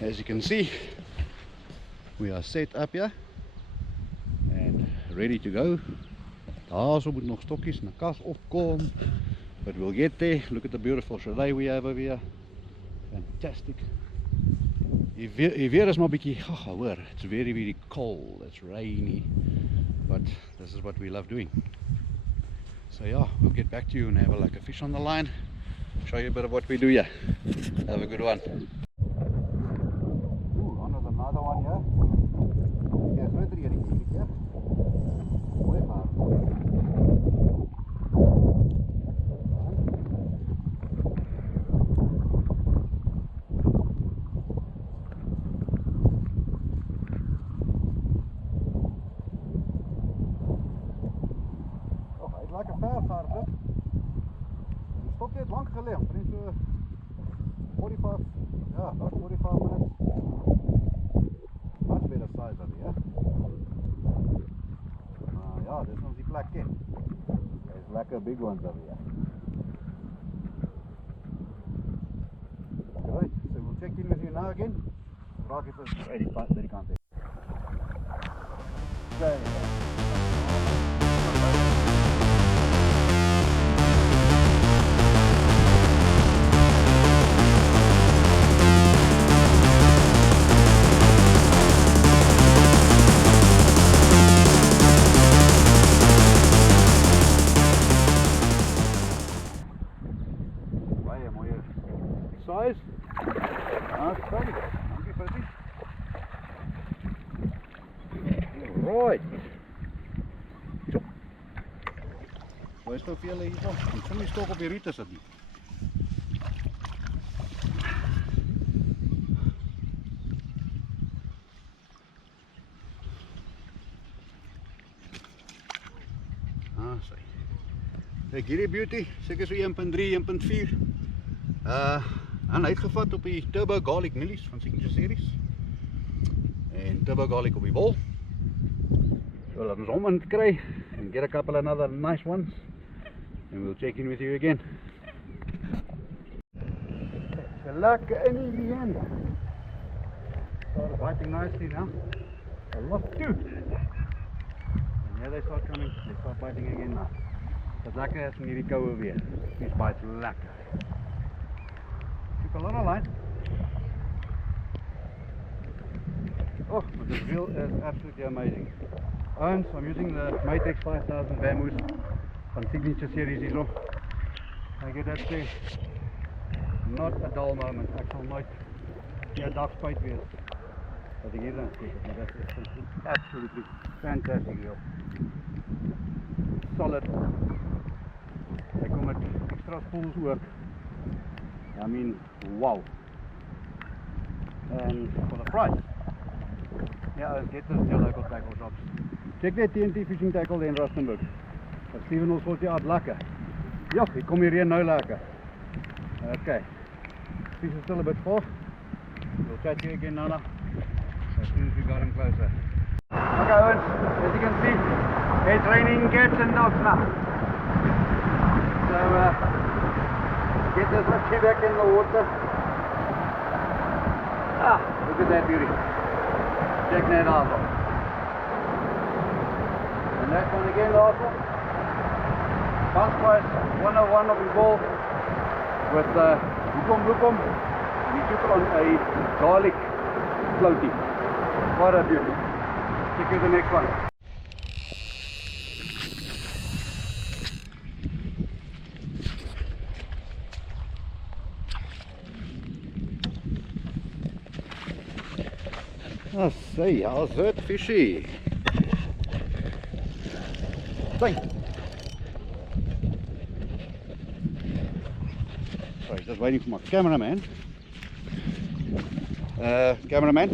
As you can see, we are set up here and ready to go. Daarso moet nog stokkies en 'n kas opkom, but we'll get there. Look at the beautiful chalet we have over here. Fantastic. Hier is maar 'n bietjie gaga, hoor. It's very, very cold. It's rainy, but this is what we love doing. So yeah, we'll get back to you and have like a fish on the line. Show you a bit of what we do here. Have a good one. Ooh, another one here. Yes, right here. Yeah. Way far. Lekker ver vaart. Die stokje het lang gelê, omtrent so 45, ja, about 45 minutes. Much better size over here. Ja, dis ons die plek ken. There's lekker big ones over here. Right, so we'll check in with you now again. Raak het ons by die kant. Okay. Size. Sorry. Dankie vir dit. Right. Waar is nou vir julle hiervan? Ek sien nie stok op die riet is dit nie. Sorry. Kijk hierdie beauty, seker so 1.3, 1.4. En uitgevat op die Turbo Garlic Millies van Signature Series en Turbo Garlic op die bol. So laat ons hom in kry and get a couple another nice ones and we'll check in with you again. So lekker in die end. Started biting nicely now. A lot too. And here they start coming, they start biting again now. Dit is lekker as in hierdie koue weer. Fish bites lekker. A lot of line. Oh, but the reel is absolutely amazing. And so I'm using the Matex 5000 Vamoose from Signature Series hierop. I get that thing. Not a dull moment. I shall nooit die 'n dag spyt wees dat ek hier dan steek. That is absolutely fantastic reel. Solid. Hy kom met extra spools ook. I mean, wow. And for the price, yeah, get this to your local tackle shops. Check that TNT Fishing Tackle in Rustenburg. Dat Steven ons wordt uit lekker. Ja, ik kom hierheen nou lekker. Okay. Fish is still a bit full. We'll chat to you again, Nana, as soon as we got him closer. Okay, Owens, as you can see, it's raining cats and dogs now. So, get this one back in the water. Look at that beauty. Check that out. And that one again also. Bounce price 101 of the ball with Lukom. And he took on a garlic floaty. What a beauty. Check you the next one. I see, how's that fishy? Sorry, just waiting for my cameraman. Cameraman,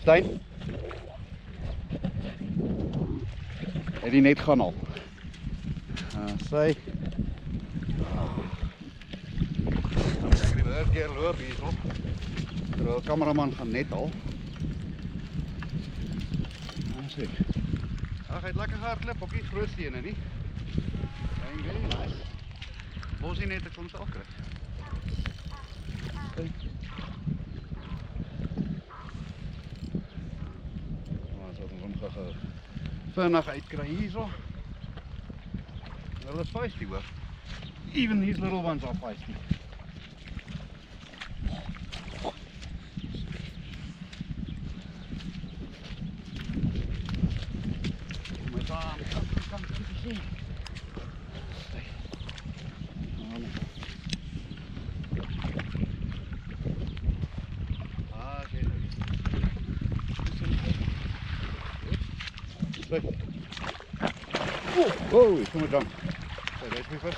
Stein. Het hy net gaan al. Sy. Ek het die keer loop hierop. Terwyl die kameraman gaan net al. Ag, hy het lekker gehardloop, ook nie groot stene nie. Very nice. Bosie net ek kom self kry. ons gou vinnig uitkry hierso. Hulle is feisty hoor. Even these little ones are feisty. Kom te sien. Oh, kom maar dan. Daar is my vis.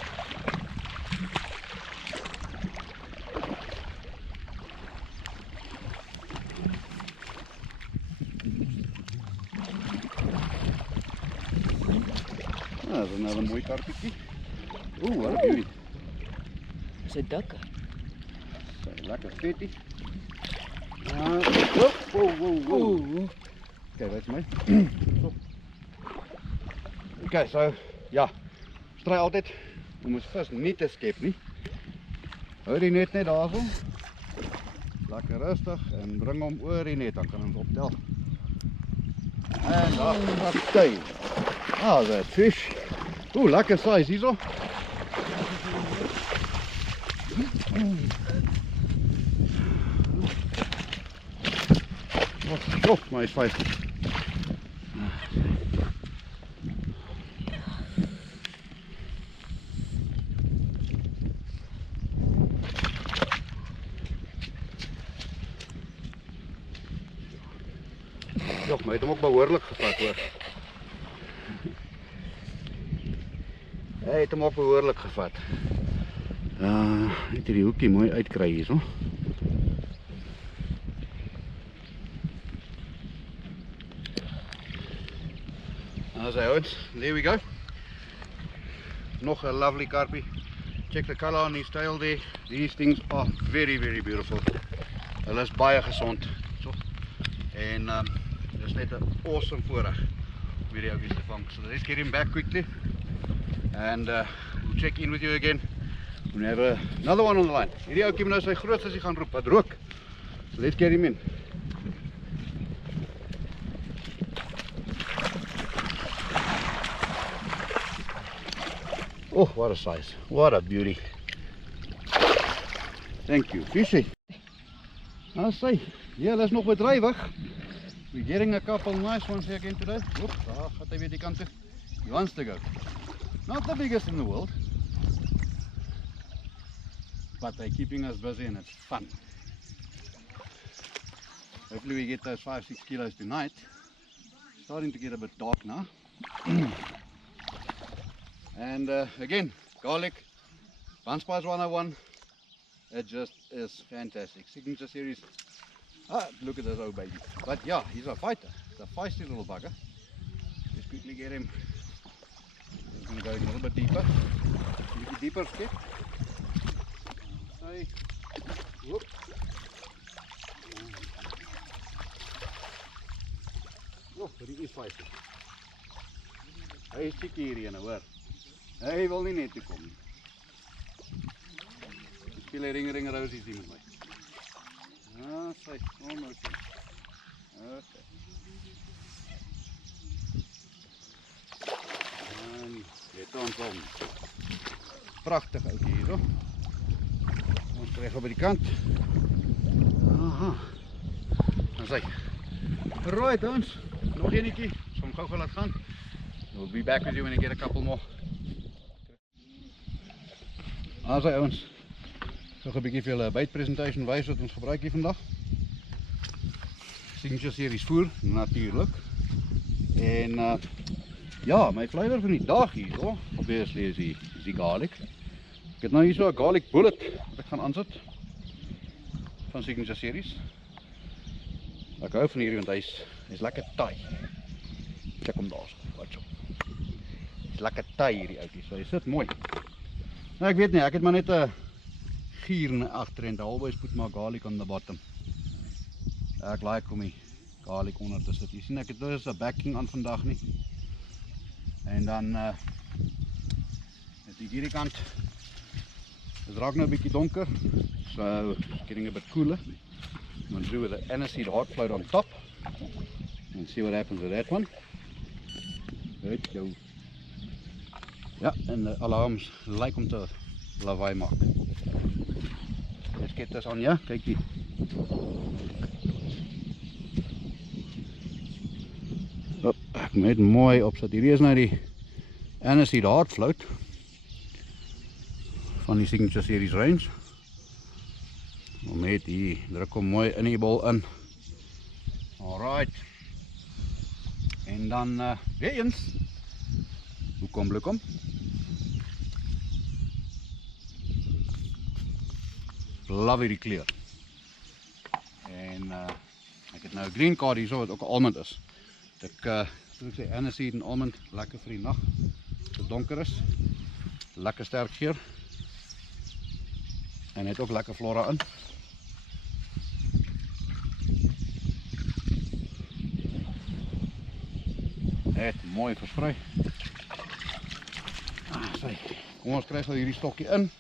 Dat is another mooi karpietjie. Oeh, wat een beauty. Dis 'n dikke. Lekker vetie. Wow. Kijk, dat is mij. Oké, so, ja. Stry altyd om ons vis nie te skep nie. Hou die net daar so. Lekker rustig en bring hom oor die net, dan kan ons optel. En daar is hy. Ah, that fish. Oeh, lekker size hierso. Oh, maar hij is 50. Ja, maar hij heeft hem ook behoorlijk gevat hoor. Hij heeft hem ook behoorlijk gevat. Het die hoekie mooi uitkry hier so. As hy ons, there we go. Nog 'n lovely karpie. Check the color on his tail there. These things are very beautiful. Hulle is baie gesond. So. En dis net 'n awesome voorreg om hierdie ouetjies te vang. So let's get him back quickly. And we'll check in with you again. We have another one on the line. Hierdie ouetjie moet nou sy groot visie gaan roep, wat rook. So let's get him in. Oh, what a size. What a beauty. Thank you, fishy. I say, yeah, that's nog bedrijvig. We're getting a couple nice ones here again today. Oops, gaat hij weer die kant toe. He wants to go. Not the biggest in the world. But they're keeping us busy and it's fun. Hopefully we get those 5-6 kilos tonight. Starting to get a bit dark now. And again, garlic, Bunspice 101, it just is fantastic. Signature series. Ah, look at this old baby. But yeah, he's a fighter. He's a feisty little bugger. Let's quickly get him. He's going to go a little bit deeper. A little deeper skip. Hey. Whoop. Oh, but he is feisty. Hy is cheeky hierheen, hoor. Hy wil nie net toe kom nie. Ek speel ring rosies hier met my. Sy, almost. Okay. En dit ons om. Pragtig ouetjie hier, so. Ons krijg op die kant. Aha. Dan sy. Right ons. Nog eenetjie. Ons gaan hom gou laat gaan. We'll be back with you when I get a couple more. As hy ons. Ek gaan 'n bietjie vir julle 'n byt presentation wys wat ons gebruik hier vandag. Signature series voer natuurlik. En ja, my flavour van die dag hier, so, obviously is die garlic. Ek het nou hier so 'n garlic bullet wat ek gaan aansit van Signature series. Ek hou van hierdie want hy's lekker taai. Check hom daar so. Watch hom. Hy's lekker taai hierdie ouetjie, so hy sit mooi. Nou ek weet nie, ek het maar net 'n gier agter en always put my garlic on the bottom. Ek like om die garlic onder te sit. Jy sien ek het dus 'n backing aan vandag nie. En dan het ek hierdie kant. Dit raak nou 'n bietjie donker. So getting a bit cooler. I'm going to do with the aniseed hot float on top. and see what happens with that one. Let's go. Ja, en de alarms lijken om te lawaai maken. Let's get this on, ja, kijk die. Oh, ek moet mooi opset. Hierdie is nou die aniseed hard float van die Signature Series range. Met hier, druk hom mooi in die bol in. Alright. En dan weer eens. Hoekom blikkom? Love hierdie kleur. En ek het nou 'n green card hier so wat ook 'n almond is. Soos ek sê, aniseed en almond, lekker vir die nag. As dit donker is. Lekker sterk geur. En het ook lekker flora in. Het mooi versprei. Kom ons kry gou hierdie stokkie in.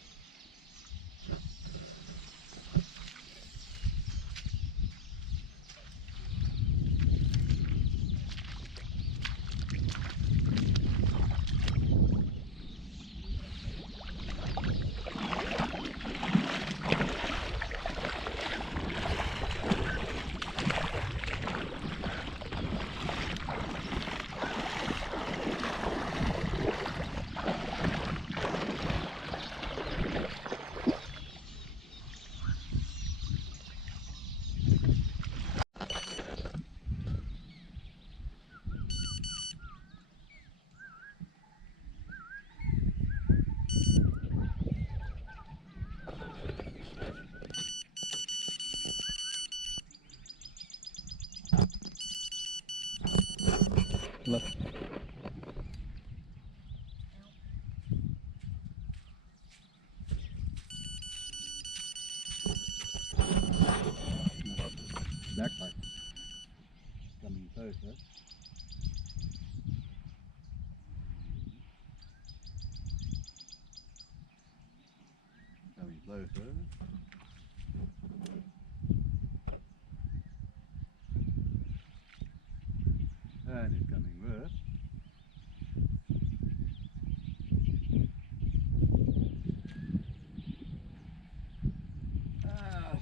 Backpipe. Coming closer. Coming closer. And it's coming worse.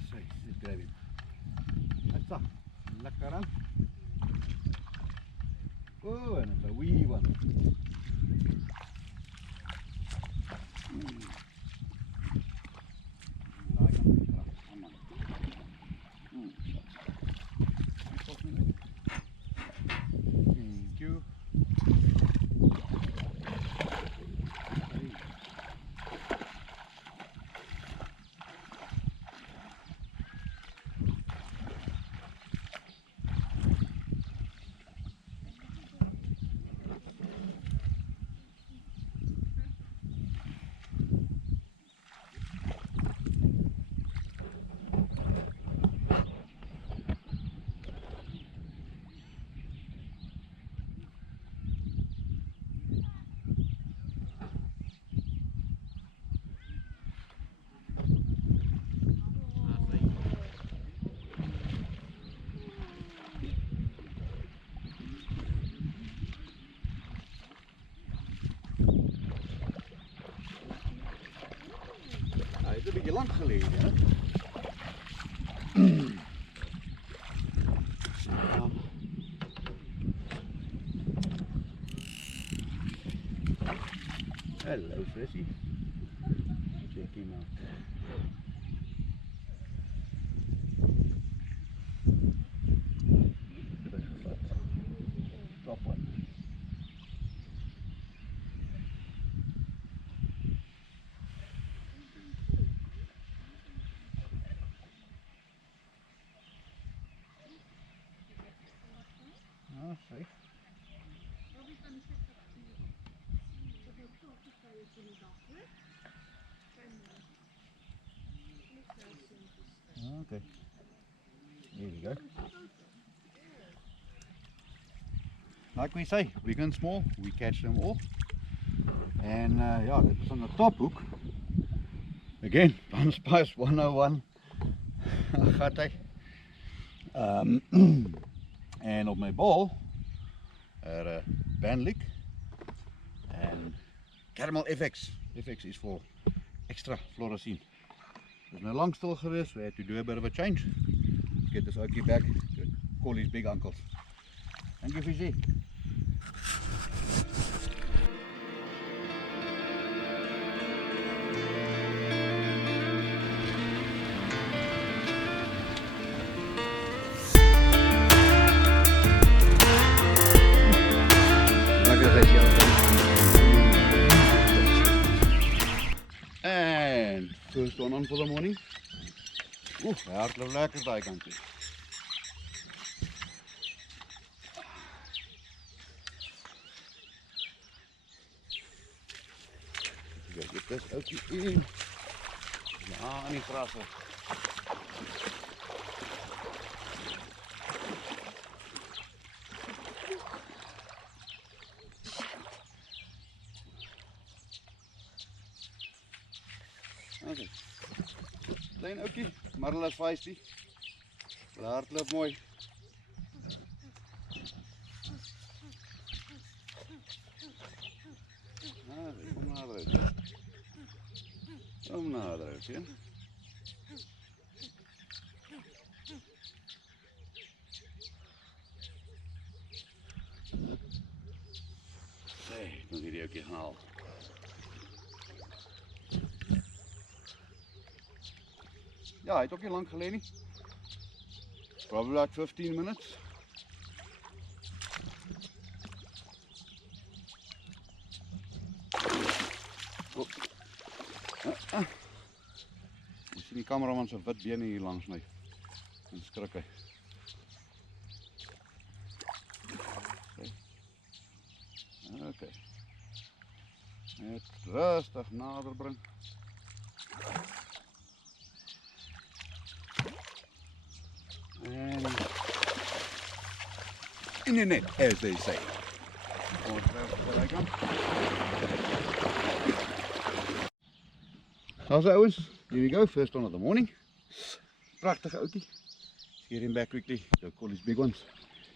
So just grab him. That's up. Lekker aan. Oh, and it's a wee one. Like him. Come on. Thank you. Hij is een beetje lang geleden, hè? Hello, Fressie. Check him out. Top one. Ah, safe. Okay, there we go. Like we say, big and small, we catch them all. And yeah, that was on the top hook. Again, Bum Spice 101. En op mijn bol er Bandlik en Caramel FX. FX is voor extra fluorescent. Dus nou lang stil geweest, we had to do a bit of a change. Get this Oakie back to call his big uncles. Thank you, Fiji. And first one on for the morning. Hartelijk lekker daar kantje. Get this Oakie in. Ja, niet krassen. Okay. Klein Oakie, maar hulle is feisty. Hulle hardloop mooi. Kom nader uit, hè. Kom nader uit, hè. Nee, dan hierdie Oakie gaan haal. Ja, het ook niet lang geleden. Probably like 15 minutes. Oh. Je ziet die cameraman zijn wit benen hier langs mij. Dat is skrik. Oké. Net rustig nader brengen. En in the net, as they say. How's that, ouwens? Here we go, first one of the morning. Prachtige Oakie. Get him back quickly, go call his big ones.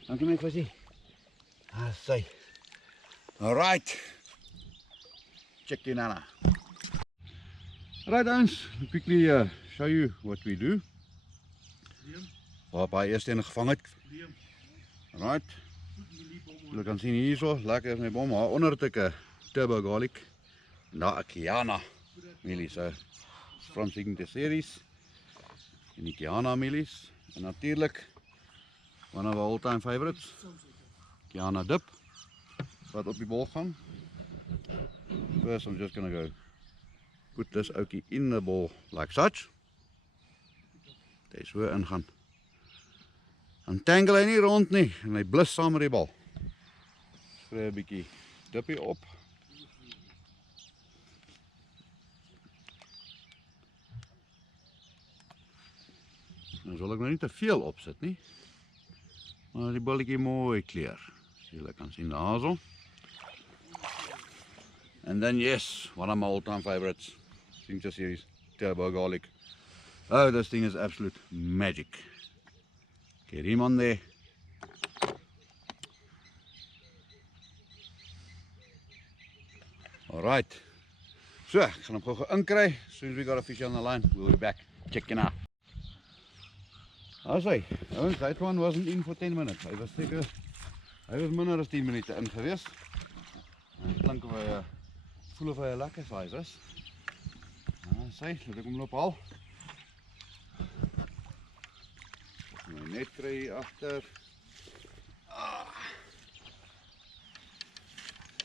Dankie my Fuzzy. Ah, say. Alright. Check in Anna. Alright, ouwens, quickly show you what we do. Waar hij eerst in gevangen het. Right. Jullie kan zien hier zo, lekker is mijn bom. Maar onder het ik turbo garlic. En daar Kiana mielies. From Signature Series. En die Kiana mielies. En natuurlijk, one of our all-time favorites. Kiana dip. Wat op die bol gaan. First I'm just gonna go put this Oakie in the bowl like such. Deze weer in gaan. Dan tangle hy nie rond nie en hy blus saam met die bal. Skry 'n bietjie dippie op. Nou sal ek nou nie te veel opsit nie. Maar die balletjie mooi kleur. Julle kan sien daarso. And then yes, one of my all-time favorites. Signature Series Turbo Garlic. Oh, this thing is absolute magic. Get him on there. Alright. So, ek gaan hom gou inkry. As soon as we got a fish on the line, we'll be back. Check him out. As hy. That one wasn't in for 10 minutes. Hy was minder as 10 minute in gewees. En ek klink of hy voel of hy 'n lekker size is. As hy, laat ek hom loop haal. Net kry hier agter.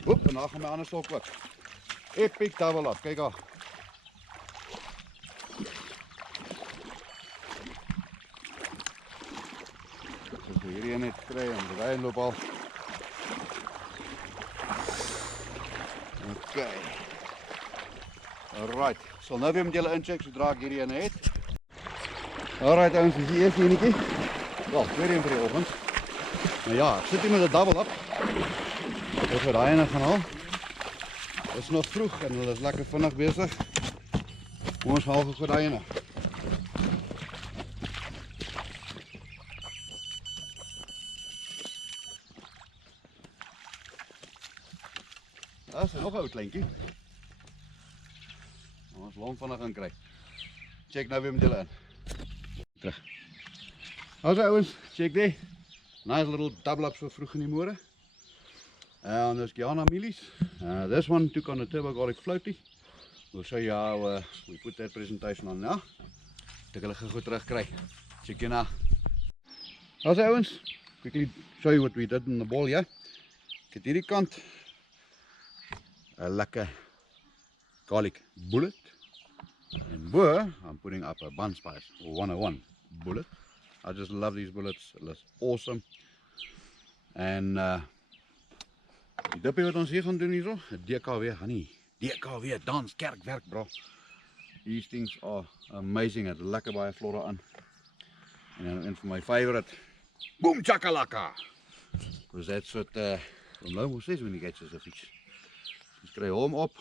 Oep, en daar gaan my ander stok ook. Epic double up, kyk daar. So hierdie net kry en die wyn loop al. Okay. Alright, sal nou weer met julle incheck sodra ek hierdie ene het. Alright ouens, dis die eerste enetjie. Wel, tweede een vir die oggend. Maar ja, ek sit hier met 'n double up. Ek gaan daai ene gaan haal. Dit is nog vroeg en hulle is lekker vinnig besig. Ons haal gou daai ene. is nog 'n ou kleintjie. Ons hom vinnig gaan kry. Check nou weer met julle in. Terug. Also ouens, check dit. Nice little double ups so vroeg in die môre. And there's Guyana mealies. This one took on a turbo garlic floaty. We'll show you how we put that presentation on now. Ek hulle gou terug kry. Check you now. Also ouens, quickly show you what we did in the bowl here. Ek het hierdie kant 'n lekker garlic bullet. And bo, I'm putting up a bun spice 101 bullet. I just love these bullets. It looks awesome. And die dippie wat ons hier gaan doen hierso, DKW honey. DKW dans kerkwerk bro. These things are amazing. Het lekker baie flora aan. En for my favorite, boom chakalaka. Because that's what Lomo says when he catches a fish. Ons kry hom op.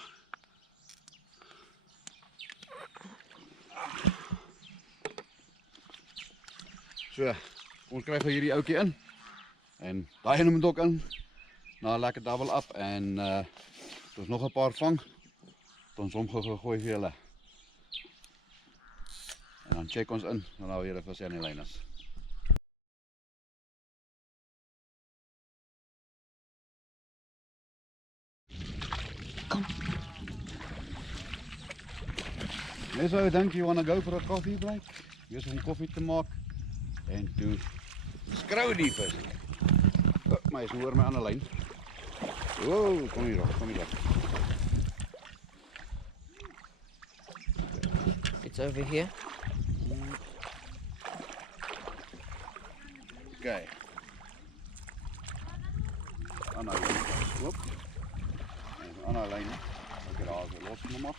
So, ons kry vir hierdie ouetjie in. En daai ene moet ook in. Nou 'n lekker double up en ons nog 'n paar vang. Ons hom gegooi vir julle. En dan check ons in en nou weer 'n vis aan die lyn is. Kom. Yes, I think you want to go for a coffee break. Here's some coffee to maak en toe skrou die vis. Maar is hoor my aan 'n lyn. Wow, kom hier af, kom hier af. It's over here. Okay. Aan die lyn. Oop. En aan die lyn. Ek raak weer los hom af.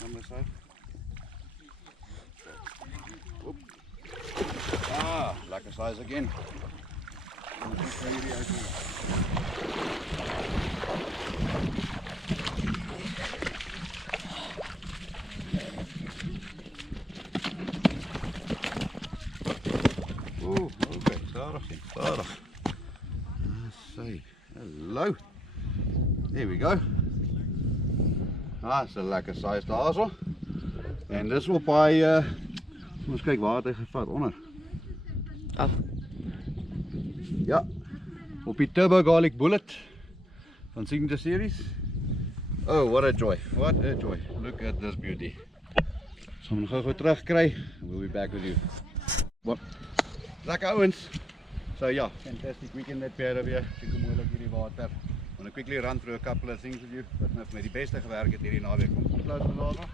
Dan is hy. Oop. Ah, lekker size again. Oh, okay, stadig. Let's see. Hello. There we go. That's a lekker size daarso. En dis op hy ons kyk waar het hy gevat onder. Af. Ja, op die turbo garlic bullet van Signature Series. Oh, what a joy, what a joy. Look at this beauty. So I'm gou terug kry. We'll be back with you. What? Lekker ouens. So yeah, fantastic weekend net weer weer. Super mooi like hierdie water. I'm gonna quickly run through a couple of things with you. Wat nou vir my die beste gewerk het hierdie naweek. Kom close to daar.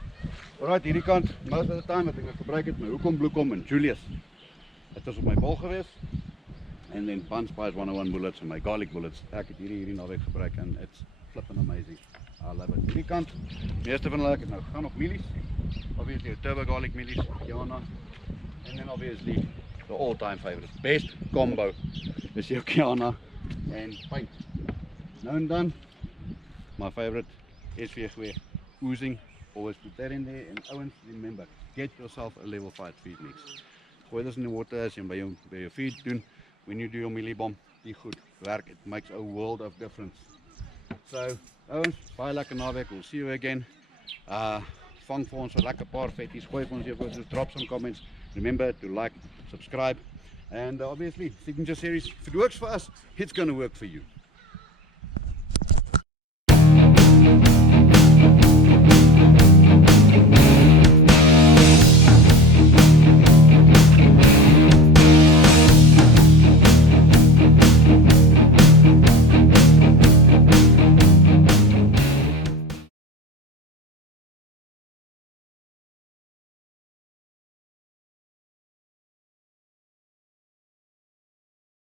Alright, hierdie kant, most of the time wat ek gebruik het, my hoekom bloekom en Julius. Dit was op my bol gewees. And then Bun Spice 101 bullets and my garlic bullets. Ek het hierdie naweek gebruik en it's flipping amazing. I love it. Hierdie kant, meeste van hulle ek het nou gaan op mealies. Obviously turbo garlic mealies, Guyana. And then obviously the all-time favorite, best combo is your Guyana and paint. Now and done, my favorite SVG oozing. Always put that in there. And ouens, remember, get yourself a level 5 feed mix. Gooi dit in die water as jy by jou feed doen. When you do your mealie bomb, die goed werk. It makes a world of difference. So, ouens, baie lekker naweek. We'll see you again. Vang vir ons 'n lekker paar vetties. Gooi vir ons jou foto's, drop some comments. Remember to like, subscribe, and obviously, Signature Series. If it works for us, it's going to work for you.